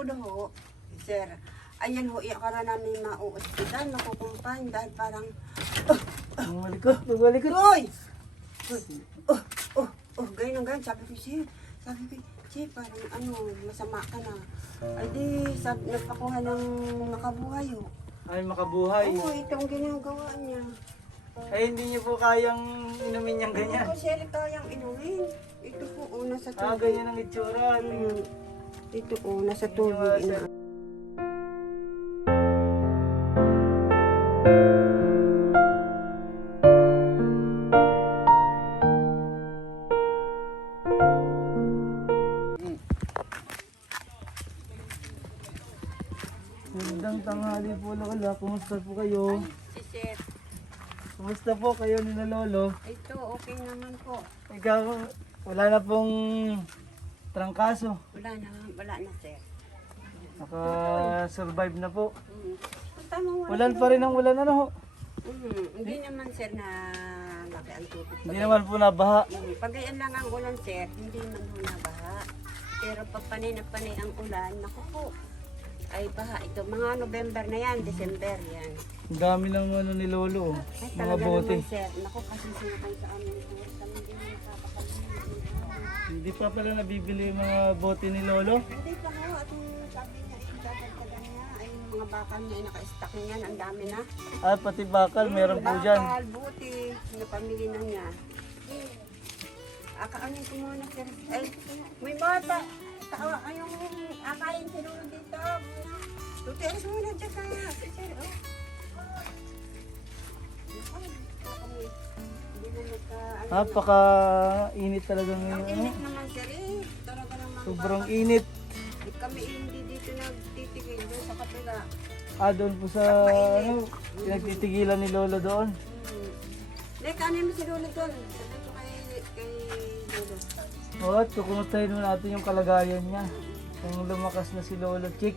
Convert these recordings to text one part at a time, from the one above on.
Ludo ho, sir, ayan ho, iakara namin mauospital, makukumpahin dahil parang, Bumalik ko. Uy! Ganyan, sabi ko, sir, parang masama ka na. Ay di, nagpakuha ng makabuhay ho. Ay, makabuhay. Oo, itong ginagawa niya. Ay, hindi niyo po kayang inumin niyang ganyan. Hindi ko siya kayang inumin. Ito po, nasa tubig. Ganyan ang itsura. Ito nasa tubig. Magandang tanghali po, Lola. Kumusta po kayo? Si Sir, Kumusta po kayo nila Lolo? ito okay naman po. Ikaw, wala na pong trangkaso. Wala na Sir. Naka-survive na po. Tama, Ulan pa rin ang ulan, ano ho? Hindi naman Sir na laki ang tubig. Hindi naman po nabaha. Pagayan lang ang ulan Sir, hindi man ho nabaha. Pero pag panay na panay ang ulan, naku po. Ay baha ito, mga November na yan, December yan. Ang dami ng ni Lolo. Ay Mga talaga bote. naman Sir, naku kasi sinakay sa amin. Kami din nakakapagod. Hindi pa pala nabibili yung mga bote ni Lolo. Hindi pa ho, at sabi niya, dadagdagan niya, ay mga bakal niya, naka-stack niyan, ang dami na. Pati bakal, meron po dyan. Bakal, buti, napamili na niya. Akaanin ko muna Sir. Ay, may bata. Yung akayin sinunod dito. Tuti, alis muna dyan kaya. Sir, Napaka-init talaga Ang ngayon. init naman Sir Talaga naman. Sobrang init. Kami hindi dito nagtitigil doon sa kapila. Doon po sa pinagtitigilan ni Lolo doon. Like, ano mo si Lolo doon? Sabi ko kay Lolo. At kukumustahin mo natin yung kalagayan niya. Kung lumakas na si Lolo Chick.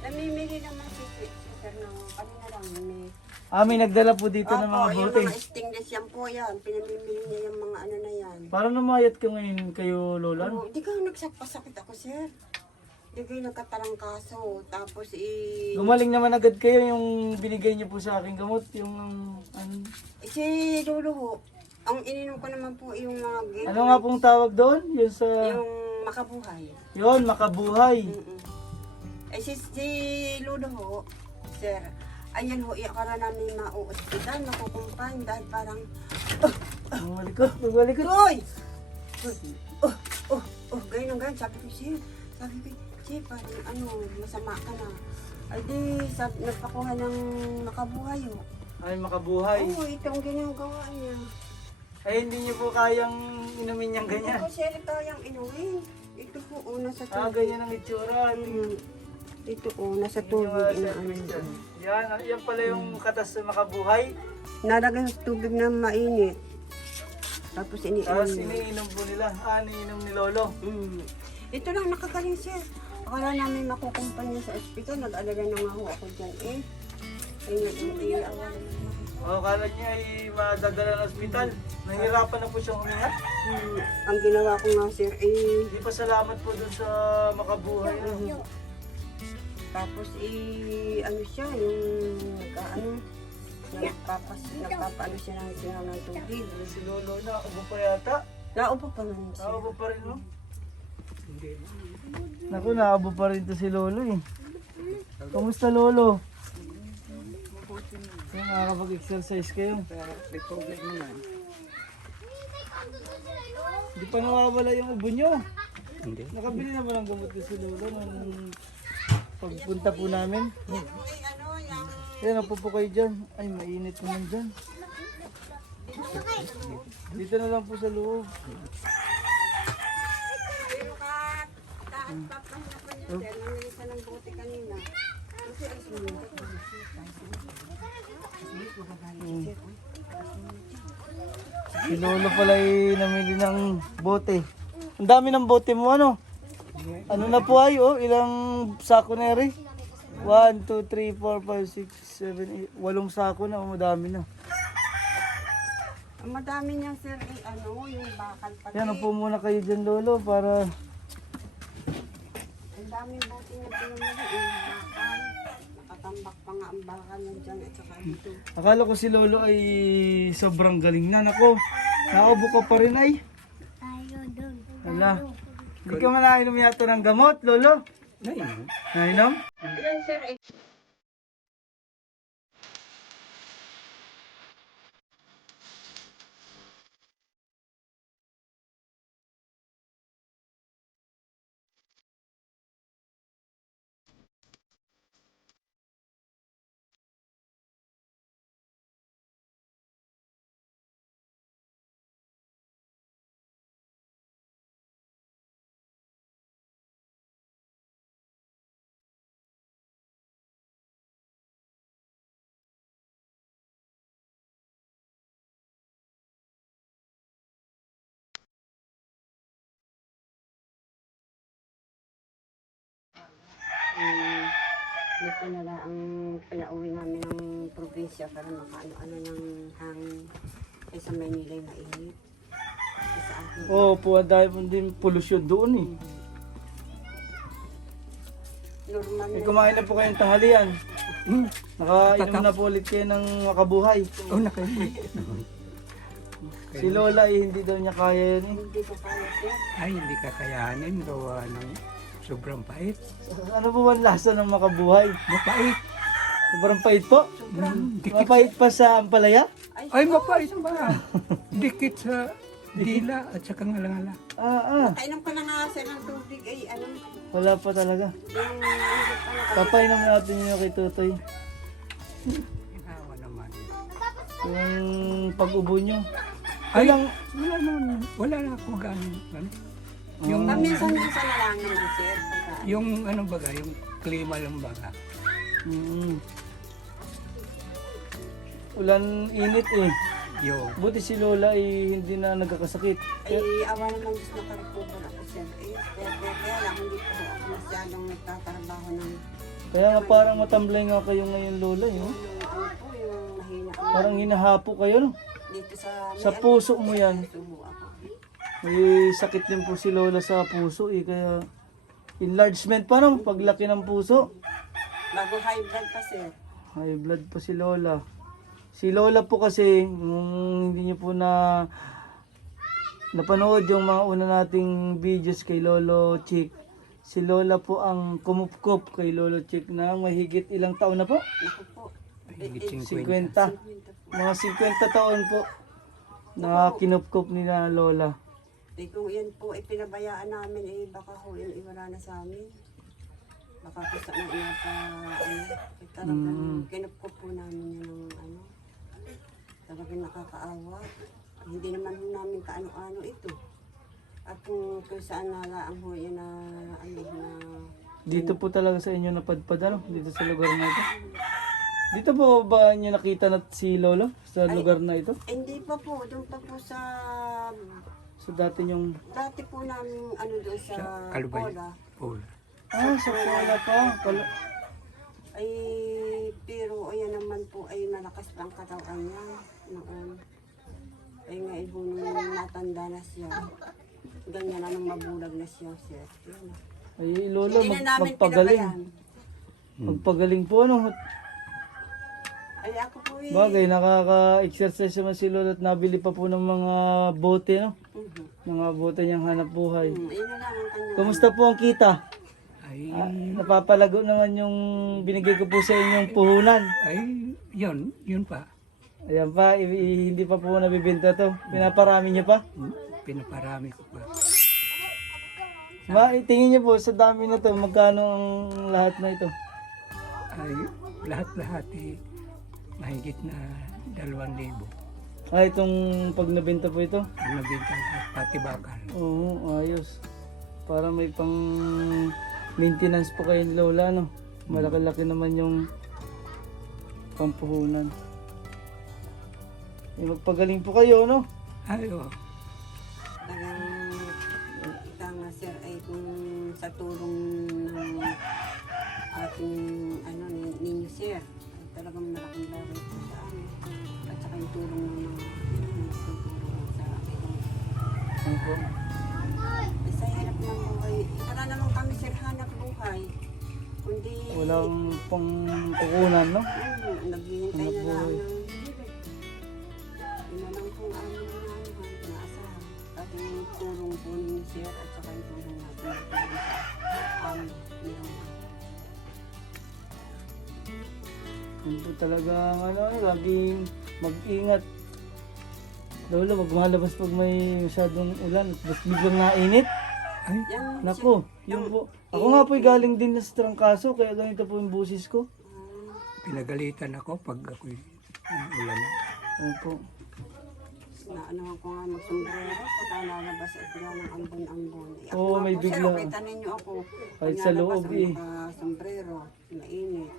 Namimili naman si Sir ng kanina lang. May nagdala po dito ng mga yung bote. mga stainless yan po yan. Pinamimili niya yung mga ano na yan. Parang namayat ka ngayon kayo, Lola. Hindi ka nagsakit ako, Sir. Hindi kayo nagkatarangkaso. Tapos Gumaling naman agad kayo yung binigay niyo po sa aking gamot. Yung ano. Si Lolo ho, ang ininom ko naman po yung mga Ano nga pong tawag doon? Yung sa... yung makabuhay. Yun, makabuhay. Si Lolo ho, Sir, ayan ho, iakara namin mauospital, makukumpahin dahil parang, Bumalik ko. Uy! Ganyan, sabi ko, Sir, parang masama ka na. Ay di, nagpakuha ng makabuhay ho. Ay, makabuhay. Oo, itong ginagawa niya. Ay, hindi niyo po kayang inumin niyang Hindi ganyan. ko Sir kayang inumin. Ito po, nasa tubig. Ganyan ang itsura. Ito nasa tubig. Yan pala yung katas sa makabuhay. Nalagay sa tubig na mainit. Tapos Tapos iniinom. iniinom po nila. Iniinom ni Lolo. Ito lang nakagaling Sir. Akala namin makukumpanya sa ospital. Nag-alala na nga ho ako dyan Kala niya ay madadala ng ospital. Nahihirapan na po siyang huminga. Ang ginawa ko nga Sir Hindi pa salamat po dun sa makabuhay. tapos ano siya, nagpapaano siya ng sinaw ng tubig. Si Lolo na, ubo pa yata. Naupo pa man siya. Naubo pa rin, no? Naku, naubo pa rin to si Lolo eh. Kamusta Lolo? Nakakapag-exercise kayo. Hindi pa nawawala yung ubo nyo. Hindi. Nakabili na ba ng gamot ko si Lolo nung pagpunta po namin? Yan, napo po kayo dyan. Ay, mainit naman dyan. Dito na lang po sa loob. Pero ka, taas papahirapan niya Sir. Nangyaysa ng bote kanina. Kasi Si Lolo pala ay namili ng bote. Ang dami ng bote mo, ano? Ano na po ay, ilang sako na rin? 1, 2, 3, 4, 5, 6, 7, 8, 8 sako na, madami na. ang madami niya Sir yung bakal pati. Yan, upo muna kayo dyan Lolo para daming bote na pinamali eh. Bakal. Nakatambak pa nga ang bakal na dyan at saka dito. Akala ko si Lolo ay sobrang galing na. Nako, nakaubo ka pa rin ay. Wala. Hindi ka man nainom yata ng gamot, Lolo? Nainom? Yan sir, eh. Dito na lang ang pinauwi namin ng probinsya para makaano-ano ng hangin. Kaysa Maynila yung mainit. Sa akin. Oo po, dahil din pollution doon eh. Normal Eh, na. kumain na po kayong tanghalian. Nakainom na po ulit kayo ng makabuhay. Oh, nakain. Si Lola eh, hindi daw niya kaya yun eh. Hindi ko kaya sir. Ay, hindi kakayanin. Gawa ng sobrang pait. Ano po ba ang lasa ng makabuhay? Mapait. Sobrang pait po. Dikit. Mapait pa sa ampalaya? Ay, mapait ba? Dikit sa dila at sa kangalangala. Kainom ko na nga sir ng tubig ay ano. Wala pa talaga. Yung hindi pa na. Papainom natin yun kay Tutoy. Inawa naman. Yung pag-ubo nyo. Ay, Walang- wala naman. Wala na ako ganin. Ano? Yung, Paminsan-minsan na lang naman sir. Pagka, yung ano baga, yung klima lang baga. Ulan init eh. Yung, Buti si Lola ay hindi na nagkakasakit. ay awa naman Diyos na pa-recover ako sir. Kaya lang hindi po ako masyadong nagtatrabaho ng Kaya nga parang matamblay nga kayo ngayon Lola eh. No? ano po yung mahina. Parang hinahapo kayo no? Dito Sa puso mo yan. sumo ako. May sakit din po si Lola sa puso eh. Kaya enlargement pa no? Paglaki ng puso. Bago high blood pa sir. High blood pa si Lola. Si Lola po kasi, hindi niyo po na napanood yung mga una nating videos kay Lolo Chick. Si Lola po ang kumupkop kay Lolo Chick na mahigit ilang taon na po? Naku po. higit 50. Mga 50 taon po na kinupkop ni na Lola. Eh kung yan po ay pinabayaan namin eh baka ho yun iwala na sa amin. Baka gusto na inapa ano. Talagang kinupkop po namin yan ng ano. Talagang nakakaawa. Hindi naman ho namin kaano-ano ito. At kung saan nalaang ho yan na ano na Dito po talaga sa inyo napadpad ano? Dito sa lugar na ito. Dito po ba niyo nakita na si Lolo sa lugar na ito? hindi pa po, doon pa po sa So dati yung dati po namin ano doon sa Sa Kalubay. Pola. Pula. sa Pola pa. Ay, pero ayan naman po ay malakas pa ang katawan niya noon. Ay nga ibo nung natanda na siya. Ganyan na nung mabulag na siya. Yun. Ay Lolo, Hindi na namin magpagaling. pinabayaan. Magpagaling po ano. Ay ako po eh. Bagay, nakaka-exercise naman si Lolo at nabili pa po ng mga bote, no? Mga bote niyang hanap buhay. Ayun na lang ang kanya. Kamusta po ang kita? Ay, Napapalago naman yung binigay ko po sa inyong puhunan. ay, yun pa. Ayan pa, hindi pa po nabibenta to. Pinaparami niyo pa. Pinaparami ko pa. Tingin niyo po sa dami na to, magkano ang lahat na ito? Ay, lahat-lahat eh, mahigit na 2,000. Itong pag nabenta po ito? Ang nabenta ko, pati bakal. Oo, ayos. Para may pang maintenance po kayo Lola, no? Malaki-laki naman yung pampuhunan. Magpagaling po kayo, no? Ay, oh. Talagang ika nga sir ay kung sa tulong ng ating ano ninyo sir ay talagang malaking bagay po sa amin. At saka yung tulong ng mga tutulong sa akin. Ano po? Sa hirap ng buhay. Para naman kami sir hanap buhay. walang pang kukunan, no? Naghihintay na Ano lang. po, Yun na lang kung ano na naasahan. Pati yung tulong po ni Sir at saka yung tulong natin sa amin. Yun po talaga, ano, laging mag-ingat. Lola, wag malabas pag may masyadong ulan. Tapos biglang nainit. Ay, Yan, Nako, yun po. Ako nga po galing din na sa trangkaso, kaya ganito po yung busis ko. pinagalitan ako pag ako'y ulan na. Opo. na ano ko nga magsombrero pagka nalabas at bigla ng ambon-ambon. Ako Oo, nga may po, bigla. Sir, kita ninyo ako. Kahit Pag sa nalabas loob, ang eh. sombrero, mainit.